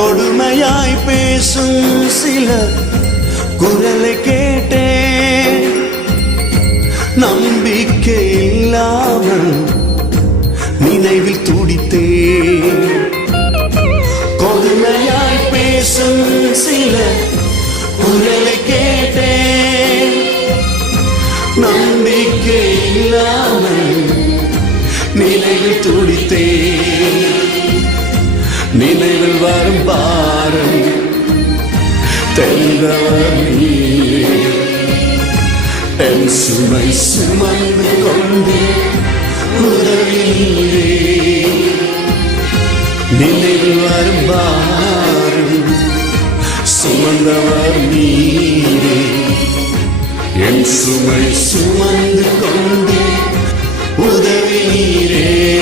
கொடுமையாய் பேசும் சில குரலை கேட்டேன். நம்பிக்கை இல்லாமல் நினைவில் துடித்தேன். கொடுமையாய் பேசும் சில குரலை கேட்டேன். நம்பிக்கை இல்லாமல் நினைவில் துடித்தேன். நினைவில் வரும் பாரம் தென்றவர் நீரே. என் சுமை சுமந்து கொண்டு உதவி நீரே. நினைவில் வரும் பாரம் சுமந்தவர் நீரே. என் சுமை சுமந்து கொண்டு உதவி நீரே.